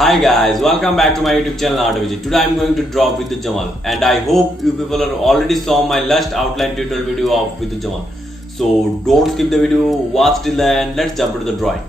Hi guys, welcome back to my YouTube channel Abhijit. Today I am going to draw Vidyut Jamwal and I hope you people are already saw my last outline tutorial video of Vidyut Jamwal. So don't skip the video, watch till the end, let's jump into the drawing.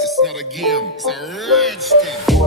It's not a game, it's a rich thing.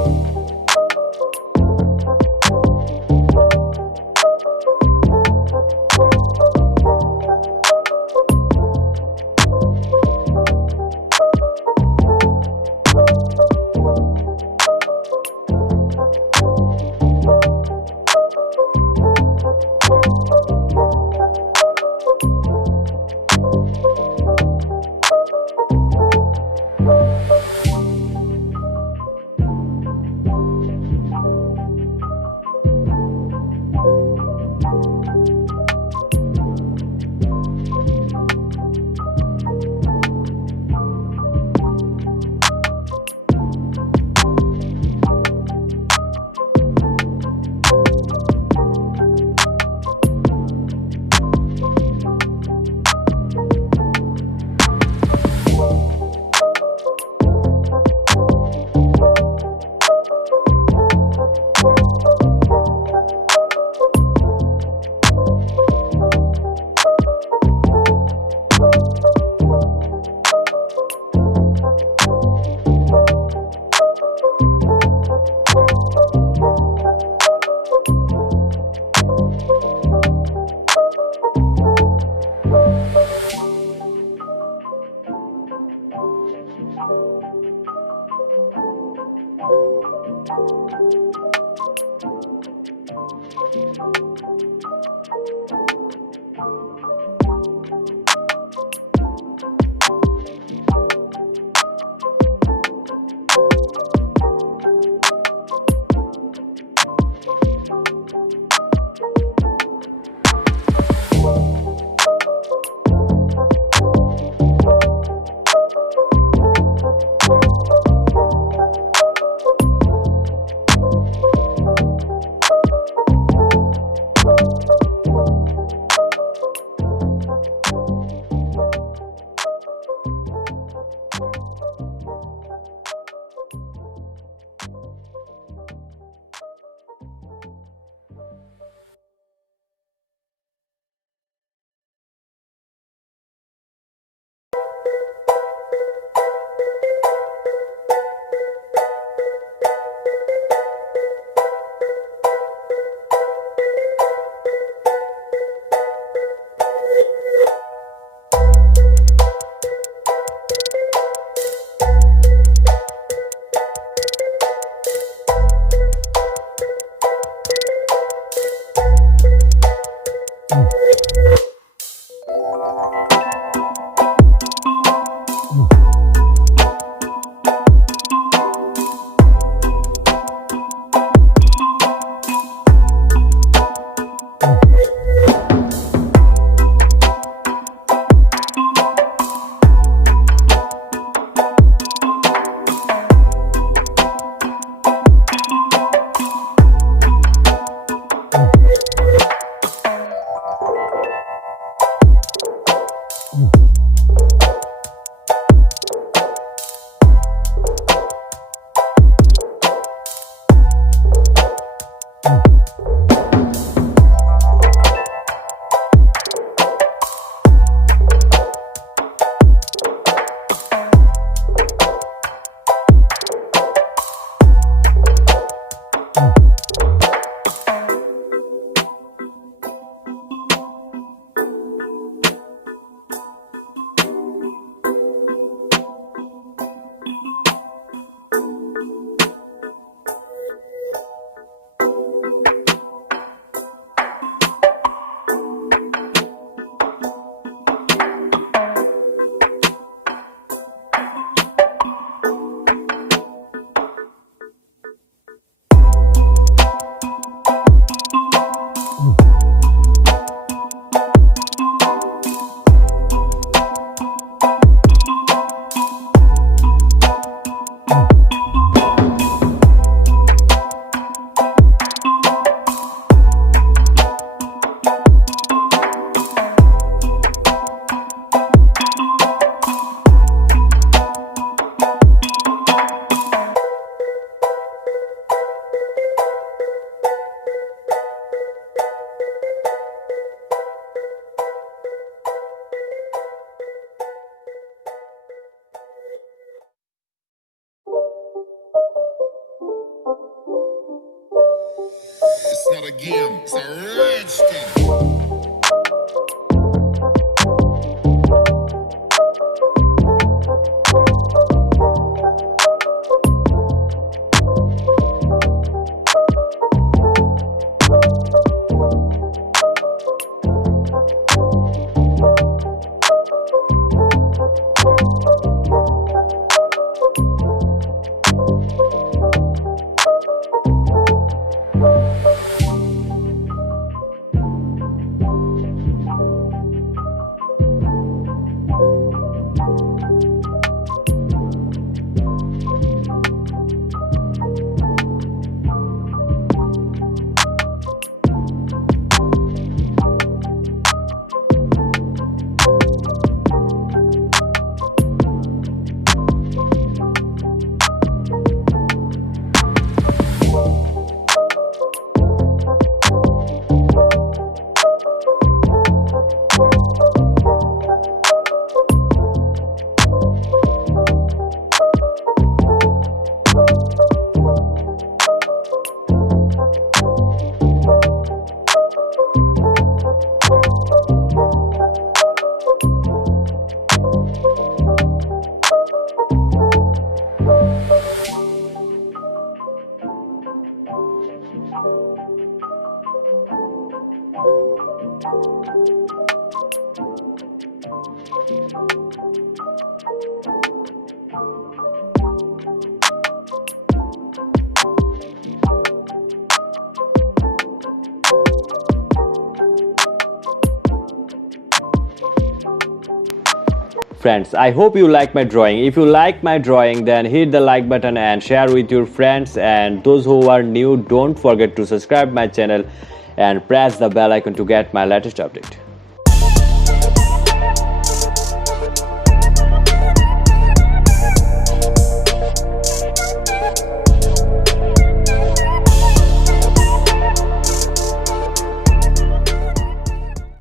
game. It's a rich thing. Friends, I hope you like my drawing. If you like my drawing, then hit the like button and share with your friends. And those who are new, don't forget to subscribe my channel and press the bell icon to get my latest update.